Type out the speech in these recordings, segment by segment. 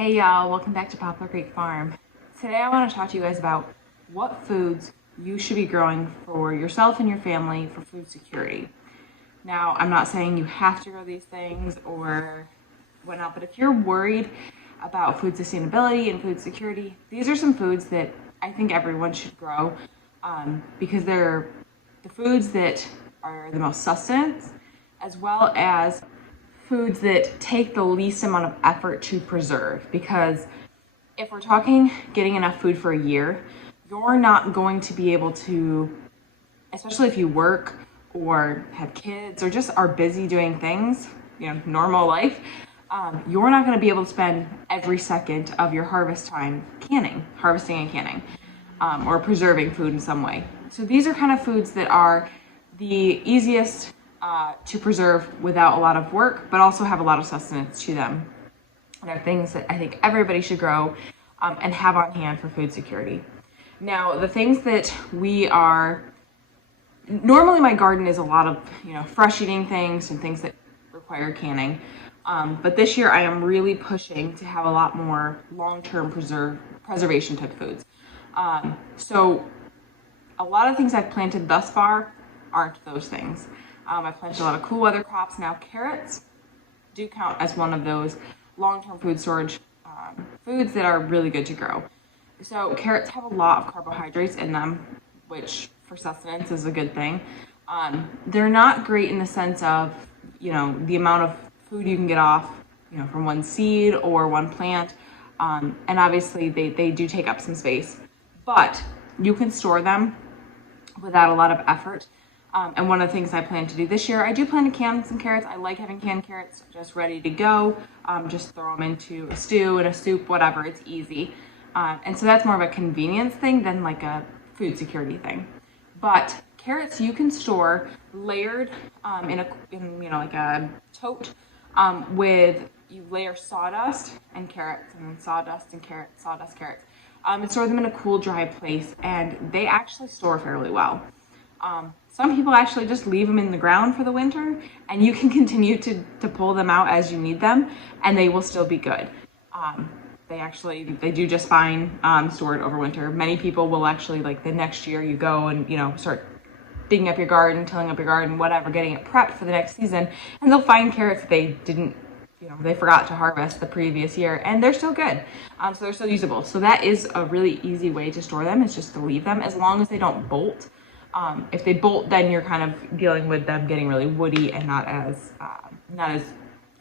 Hey y'all, welcome back to Poplar Creek Farm. Today I want to talk to you guys about what foods you should be growing for yourself and your family for food security. Now, I'm not saying you have to grow these things or whatnot, but if you're worried about food sustainability and food security, these are some foods that I think everyone should grow because they're the foods that are the most sustenance, as well as foods that take the least amount of effort to preserve. Because if we're talking getting enough food for a year, you're not going to be able to, especially if you work or have kids or just are busy doing things, normal life, you're not going to be able to spend every second of your harvest time harvesting and canning, or preserving food in some way. So these are kind of foods that are the easiest to preserve without a lot of work, but also have a lot of sustenance to them. And are things that I think everybody should grow and have on hand for food security. Now, the things that normally my garden is a lot of, fresh eating things and things that require canning. But this year I am really pushing to have a lot more long-term preservation type foods. So a lot of things I've planted thus far aren't those things. I've planted a lot of cool weather crops. Now carrots do count as one of those long-term food storage foods that are really good to grow. So carrots have a lot of carbohydrates in them, which for sustenance is a good thing. They're not great in the sense of, the amount of food you can get off, from one seed or one plant. And obviously they do take up some space, but you can store them without a lot of effort. And one of the things I plan to do this year, I do plan to can some carrots. I like having canned carrots just ready to go. Just throw them into a stew, in a soup, whatever. It's easy. And so that's more of a convenience thing than like a food security thing. But carrots you can store layered in like a tote with, you layer sawdust and carrots, and then sawdust and carrots, sawdust, carrots, and store them in a cool, dry place. And they actually store fairly well. Some people actually just leave them in the ground for the winter, and you can continue to pull them out as you need them, and they will still be good. They do just fine stored over winter. Many people will actually, like the next year you go and, start digging up your garden, tilling up your garden, whatever, getting it prepped for the next season, and they'll find carrots they didn't, they forgot to harvest the previous year, and they're still good. So they're still usable. So that is a really easy way to store them, is just to leave them, as long as they don't bolt. If they bolt, then you're kind of dealing with them getting really woody and not as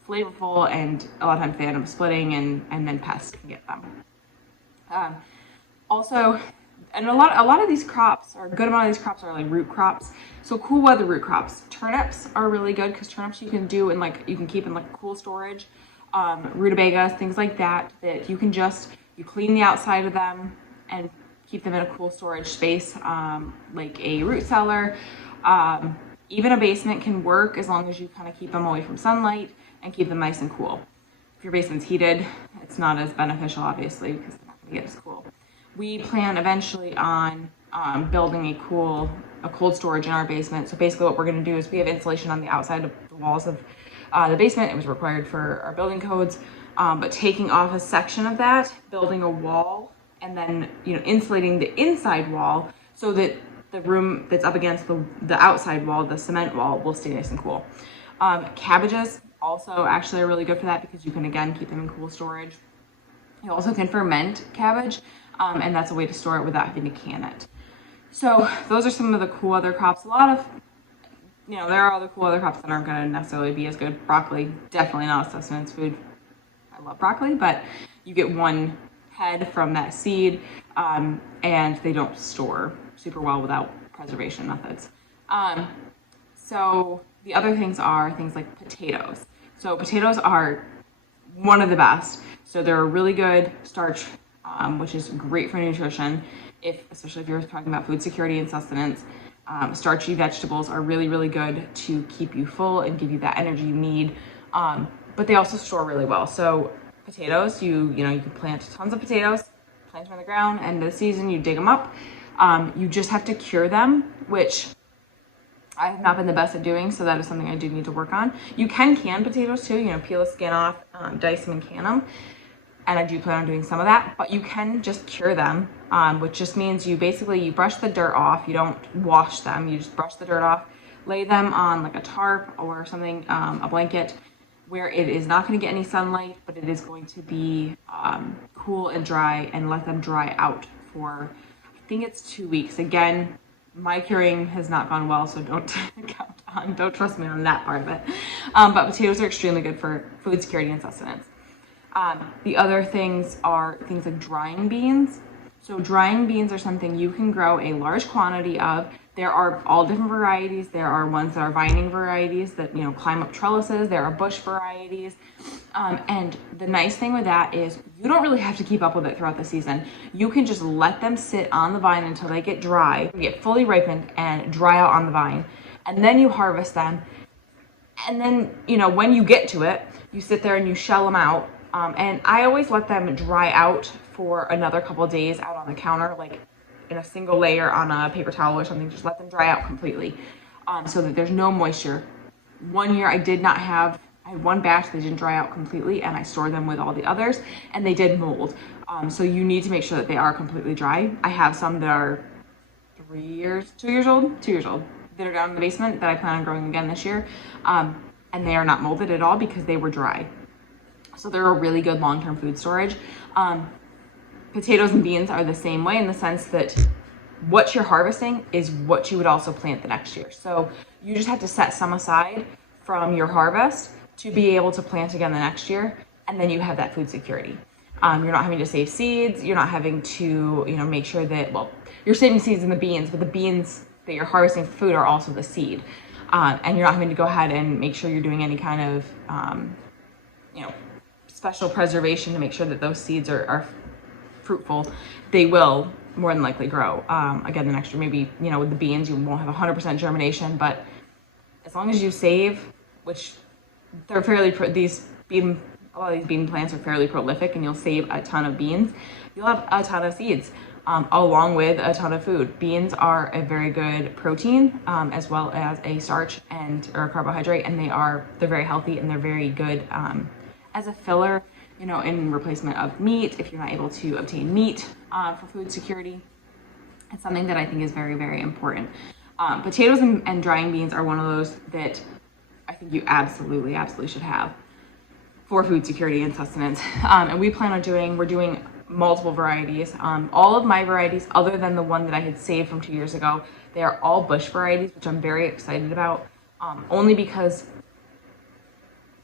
flavorful, and a lot of times they end up splitting, and then pests can get them. Also, and a lot of these crops, or a good amount of these crops, are like root crops. So cool weather root crops. Turnips are really good because turnips you can do in you can keep in like cool storage. Rutabagas, things like that you can you clean the outside of them and keep them in a cool storage space, like a root cellar. Even a basement can work as long as you kind of keep them away from sunlight and keep them nice and cool. If your basement's heated, it's not as beneficial, obviously, because they're not going to get as cool. We plan eventually on building a cold storage in our basement. So basically what we're going to do is we have insulation on the outside of the walls of the basement. It was required for our building codes, but taking off a section of that, building a wall, and then insulating the inside wall so that the room that's up against the outside wall, the cement wall, will stay nice and cool. Cabbages also actually are really good for that because you can again keep them in cool storage. You also can ferment cabbage, and that's a way to store it without having to can it. So those are some of the cool other crops. A lot of, there are other cool other crops that aren't going to necessarily be as good. Broccoli, definitely not a sustenance food. I love broccoli, but you get one head from that seed, and they don't store super well without preservation methods. So the other things are things like potatoes. So potatoes are one of the best. So they're a really good starch, which is great for nutrition, especially if you're talking about food security and sustenance. Starchy vegetables are really, really good to keep you full and give you that energy you need. But they also store really well. So potatoes, you can plant tons of potatoes, plant them in the ground, and this season you dig them up. You just have to cure them, which I have not been the best at doing, so that is something I do need to work on. You can can potatoes too, peel the skin off, dice them and can them. and I do plan on doing some of that, but you can just cure them, which just means you brush the dirt off. You don't wash them, you just brush the dirt off, lay them on like a tarp or something, a blanket, where it is not going to get any sunlight, but it is going to be cool and dry, and let them dry out for, I think it's 2 weeks. Again, my curing has not gone well, so don't don't trust me on that part of it. But potatoes are extremely good for food security and sustenance. The other things are things like drying beans. So drying beans are something you can grow a large quantity of. There are all different varieties. There are ones that are vining varieties that, you know, climb up trellises. There are bush varieties. And the nice thing with that is you don't really have to keep up with it throughout the season. You can just let them sit on the vine until they get dry, get fully ripened and dry out on the vine. And then you harvest them. And then, you know, when you get to it, you sit there and you shell them out. And I always let them dry out for another couple of days out on the counter, like in a single layer on a paper towel or something. Just let them dry out completely, so that there's no moisture. One year I had one batch that didn't dry out completely, and I stored them with all the others, and they did mold. So you need to make sure that they are completely dry. I have some that are 2 years old, that are down in the basement that I plan on growing again this year. And they are not molded at all because they were dry. So they're a really good long-term food storage. Potatoes and beans are the same way, in the sense that what you're harvesting is what you would also plant the next year. So you just have to set some aside from your harvest to be able to plant again the next year, and then you have that food security. You're not having to save seeds. You're not having to, you know, make sure that, well, you're saving seeds in the beans, but the beans that you're harvesting for food are also the seed. And you're not having to go ahead and make sure you're doing any kind of, you know, special preservation to make sure that those seeds are fruitful. They will more than likely grow again the next year. Maybe, you know, with the beans you won't have 100% germination, but as long as you save, which they're fairly a lot of these bean plants are fairly prolific, and you'll save a ton of beans, you'll have a ton of seeds, along with a ton of food. Beans are a very good protein, as well as a starch or a carbohydrate, and they're very healthy, and they're very good as a filler, you know, in replacement of meat, if you're not able to obtain meat for food security. It's something that I think is very, very important. Potatoes and drying beans are one of those that I think you absolutely should have for food security and sustenance. And we're doing multiple varieties. All of my varieties, other than the one that I had saved from 2 years ago, they are all bush varieties, which I'm very excited about, only because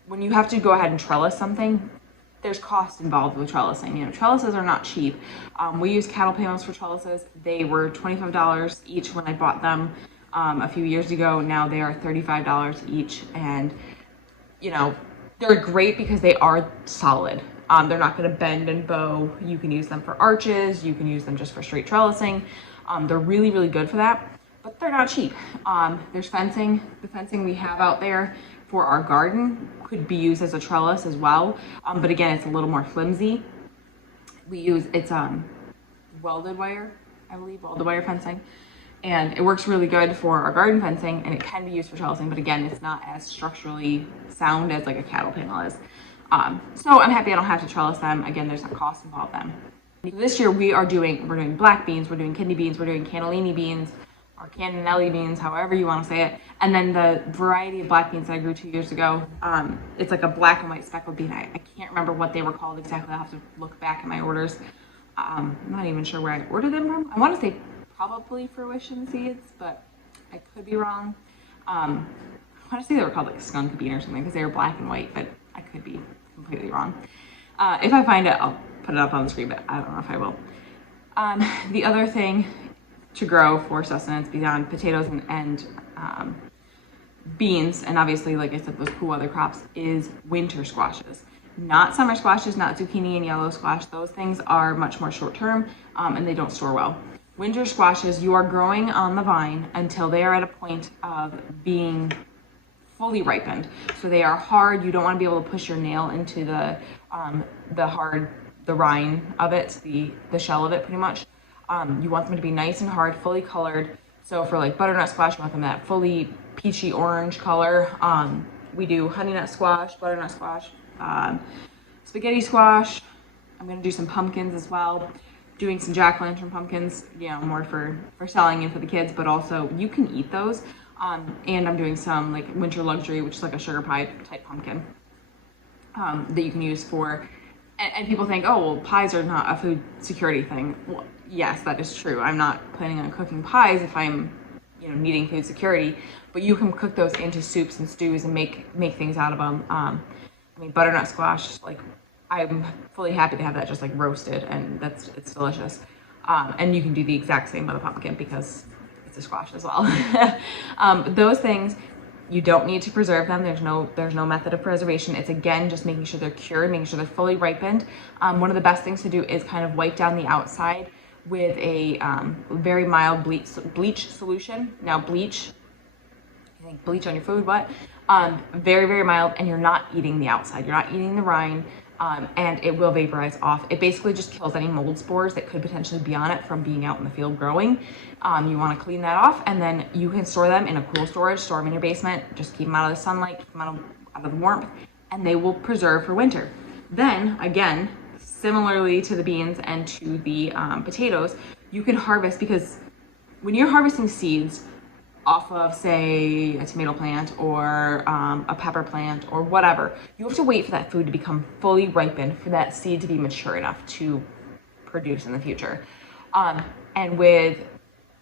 when you have to go ahead and trellis something, there's cost involved with trellising. You know, trellises are not cheap. We use cattle panels for trellises. They were $25 each when I bought them a few years ago. Now they are $35 each, and you know, they're great because they are solid. They're not going to bend and bow. You can use them for arches. You can use them just for straight trellising. They're really, really good for that, but they're not cheap. There's fencing. The fencing we have out there for our garden could be used as a trellis as well, but again, it's a little more flimsy. It's welded wire, I believe, welded wire fencing, and it works really good for our garden fencing, and it can be used for trellising, but again, it's not as structurally sound as like a cattle panel is. So I'm happy I don't have to trellis them. Again, there's a cost involved then. This year we're doing black beans, we're doing kidney beans, we're doing cannellini beans, or cannellini beans, however you want to say it. And then the variety of black beans that I grew 2 years ago, it's like a black and white speckled bean. I can't remember what they were called exactly. I'll have to look back at my orders. I'm not even sure where I ordered them from. I want to say probably Fruition Seeds, but I could be wrong. I want to say they were called like skunk bean or something, because they were black and white, but I could be completely wrong. If I find it, I'll put it up on the screen, but I don't know if I will. The other thing to grow for sustenance beyond potatoes and beans, and obviously, like I said, those cool weather crops, is winter squashes. Not summer squashes, not zucchini and yellow squash. Those things are much more short term, and they don't store well. Winter squashes, you are growing on the vine until they are at a point of being fully ripened. So they are hard. You don't want to be able to push your nail into the rind of it, the shell of it, pretty much. You want them to be nice and hard, fully colored. So for like butternut squash, you want them that fully peachy orange color. We do honey nut squash, butternut squash, spaghetti squash. I'm going to do some pumpkins as well, doing some jack-o'-lantern pumpkins, you know, more for selling and for the kids, but also you can eat those. And I'm doing some like winter luxury, which is like a sugar pie type pumpkin that you can use for, and people think, oh, well, pies are not a food security thing. Well, yes, that is true. I'm not planning on cooking pies if I'm, you know, needing food security, but you can cook those into soups and stews and make things out of them. I mean, butternut squash, like, I'm fully happy to have that just like roasted, and it's delicious. And you can do the exact same with a pumpkin because it's a squash as well. Those things, you don't need to preserve them. There's no method of preservation. It's again just making sure they're cured, making sure they're fully ripened. One of the best things to do is kind of wipe down the outside with a very mild bleach solution. Now bleach, you think bleach on your food, what? Very, very mild, and you're not eating the outside. You're not eating the rind. And it will vaporize off. It basically just kills any mold spores that could potentially be on it from being out in the field growing. You want to clean that off, and then you can store them in a cool storage, store them in your basement, just keep them out of the sunlight, keep them out of the warmth, and they will preserve for winter. Then, again, similarly to the beans and to the potatoes, you can harvest, because when you're harvesting seeds off of, say, a tomato plant or a pepper plant or whatever, you have to wait for that food to become fully ripened for that seed to be mature enough to produce in the future. And with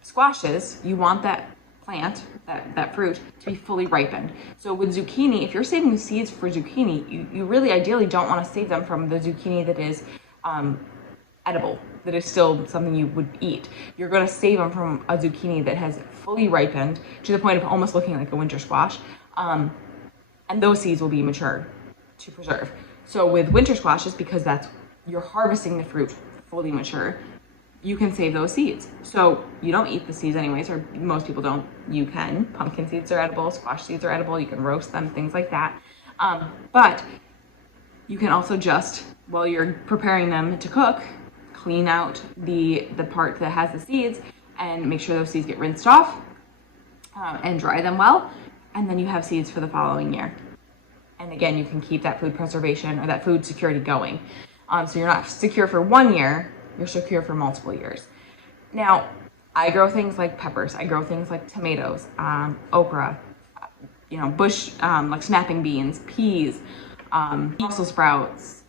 squashes, you want that plant, that fruit, to be fully ripened. So with zucchini, if you're saving seeds for zucchini, you really ideally don't want to save them from the zucchini that is edible, that is still something you would eat. You're going to save them from a zucchini that has fully ripened to the point of almost looking like a winter squash, and those seeds will be mature to preserve. So with winter squashes, because you're harvesting the fruit fully mature, you can save those seeds. So you don't eat the seeds anyways, or most people don't. You can. Pumpkin seeds are edible, squash seeds are edible, you can roast them, things like that. But you can also just, while you're preparing them to cook, clean out the part that has the seeds and make sure those seeds get rinsed off, and dry them well, and then you have seeds for the following year. And again, you can keep that food preservation or that food security going. So you're not secure for 1 year, you're secure for multiple years. Now, I grow things like peppers, I grow things like tomatoes, okra, you know, bush, like snapping beans, peas, Brussels sprouts,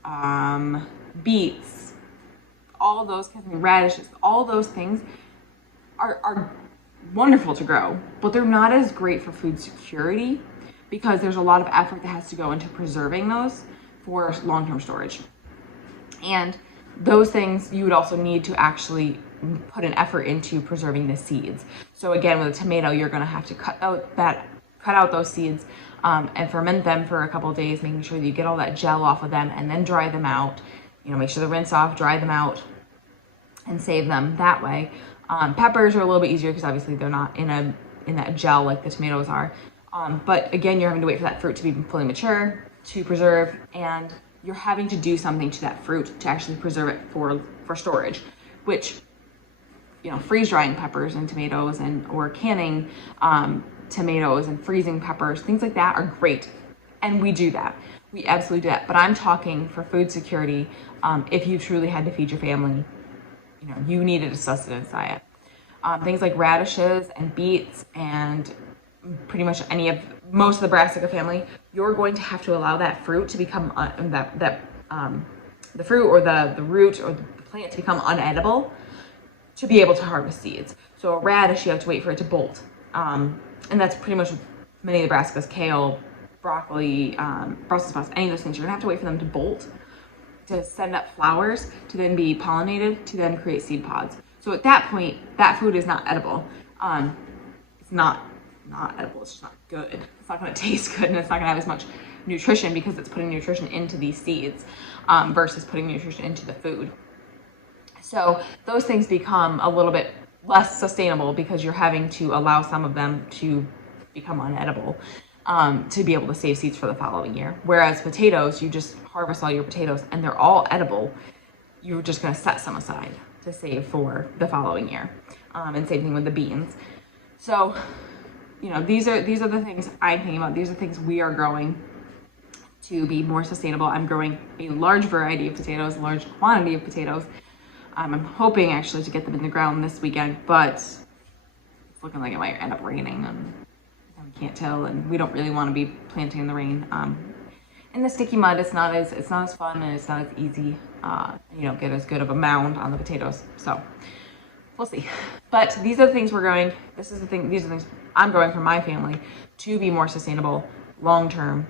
beets, all of those kinds of radishes, all those things are wonderful to grow, but they're not as great for food security because there's a lot of effort that has to go into preserving those for long-term storage. And those things you would also need to actually put an effort into preserving the seeds. So again, with a tomato, you're going to have to cut out those seeds and ferment them for a couple of days, making sure that you get all that gel off of them, and then dry them out. You know, make sure they're rinsed off, dry them out, and save them that way. Peppers are a little bit easier because obviously they're not in that gel like the tomatoes are. But again, you're having to wait for that fruit to be fully mature to preserve, and you're having to do something to that fruit to actually preserve it for storage, which, you know, freeze drying peppers and tomatoes or canning tomatoes and freezing peppers, things like that are great. And we do that. We absolutely do that. But I'm talking for food security, if you truly had to feed your family, you know, you needed a sustenance diet. Things like radishes and beets and pretty much most of the brassica family, you're going to have to allow that fruit to become the fruit or the root or the plant to become unedible to be able to harvest seeds. So a radish, you have to wait for it to bolt, and that's pretty much many of the brassicas, kale, broccoli, Brussels sprouts, any of those things. You're gonna have to wait for them to bolt to send up flowers to then be pollinated to then create seed pods. So at that point, that food is not edible. It's not edible, it's just not good. It's not gonna taste good, and it's not gonna have as much nutrition because it's putting nutrition into these seeds versus putting nutrition into the food. So those things become a little bit less sustainable because you're having to allow some of them to become unedible to be able to save seeds for the following year. Whereas potatoes, you just harvest all your potatoes and they're all edible. You're just gonna set some aside to save for the following year. And same thing with the beans. So, you know, these are the things I'm thinking about. These are things we are growing to be more sustainable. I'm growing a large variety of potatoes, a large quantity of potatoes. I'm hoping actually to get them in the ground this weekend, but it's looking like it might end up raining, and we can't tell, and we don't really want to be planting in the rain. In the sticky mud, it's not as fun, and it's not as easy. You don't get as good of a mound on the potatoes, so we'll see. But these are the things we're growing. These are the things I'm growing for my family to be more sustainable long term,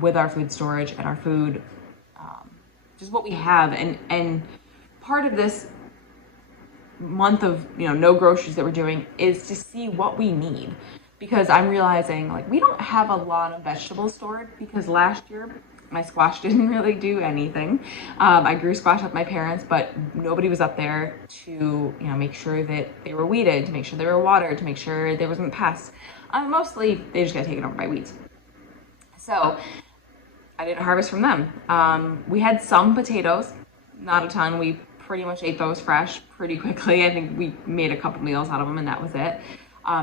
with our food storage and our food, just what we have. And part of this month of no groceries that we're doing is to see what we need, because I'm realizing like we don't have a lot of vegetables stored, because last year my squash didn't really do anything. I grew squash with my parents, but nobody was up there to make sure that they were weeded, to make sure they were watered, to make sure there wasn't pests. Mostly they just got taken over by weeds. So I didn't harvest from them. We had some potatoes, not a ton. We pretty much ate those fresh pretty quickly. I think we made a couple meals out of them, and that was it,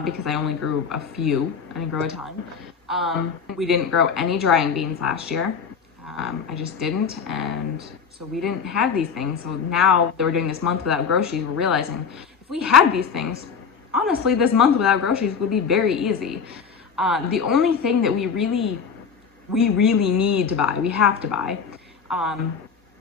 because I only grew a few. I didn't grow a ton. We didn't grow any drying beans last year. I just didn't, and so we didn't have these things. So now that we're doing this month without groceries, we're realizing if we had these things, honestly, this month without groceries would be very easy. The only thing that we really need to buy, we have to buy,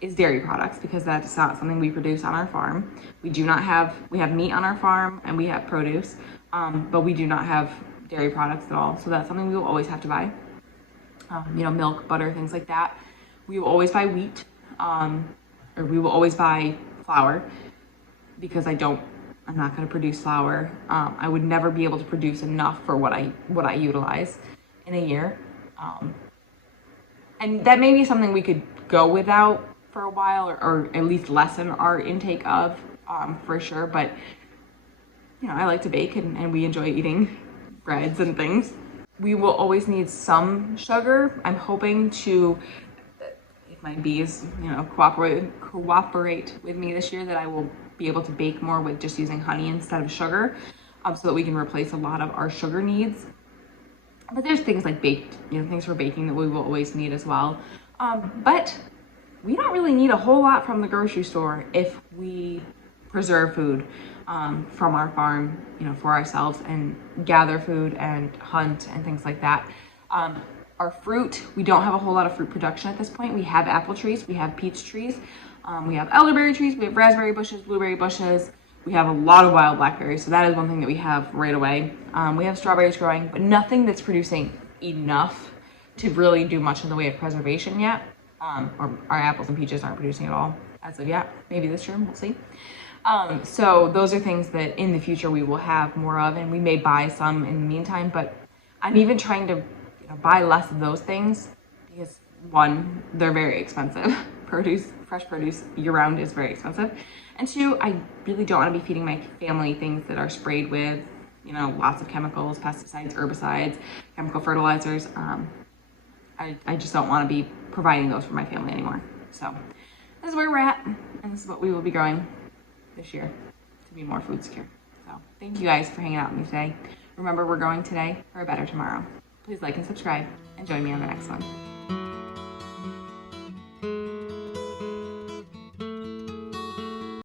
is dairy products, because that's not something we produce on our farm. We have meat on our farm, and we have produce, but we do not have dairy products at all. So that's something we will always have to buy. Milk, butter, things like that. We will always buy wheat, or we will always buy flour, because I'm not going to produce flour. I would never be able to produce enough for what I utilize in a year. And that may be something we could go without for a while, or at least lessen our intake of, for sure. But I like to bake, and we enjoy eating breads and things. We will always need some sugar. I'm hoping to, if my bees, cooperate with me this year, that I will be able to bake more with just using honey instead of sugar, so that we can replace a lot of our sugar needs. But there's things like things for baking that we will always need as well. But we don't really need a whole lot from the grocery store if we preserve food from our farm, for ourselves, and gather food and hunt and things like that. Our fruit, we don't have a whole lot of fruit production at this point. We have apple trees, we have peach trees, we have elderberry trees, we have raspberry bushes, blueberry bushes. We have a lot of wild blackberries, so that is one thing that we have right away. We have strawberries growing, but nothing that's producing enough to really do much in the way of preservation yet. Or our apples and peaches aren't producing at all as of yet. Maybe this year, we'll see. So those are things that in the future we will have more of, and we may buy some in the meantime, but I'm even trying to buy less of those things, because one, they're very expensive. Fresh produce year-round is very expensive. And two, I really don't want to be feeding my family things that are sprayed with, lots of chemicals, pesticides, herbicides, chemical fertilizers. I just don't want to be providing those for my family anymore. So this is where we're at, and this is what we will be growing this year to be more food secure. So thank you guys for hanging out with me today. Remember, we're growing today for a better tomorrow. Please like and subscribe, and join me on the next one.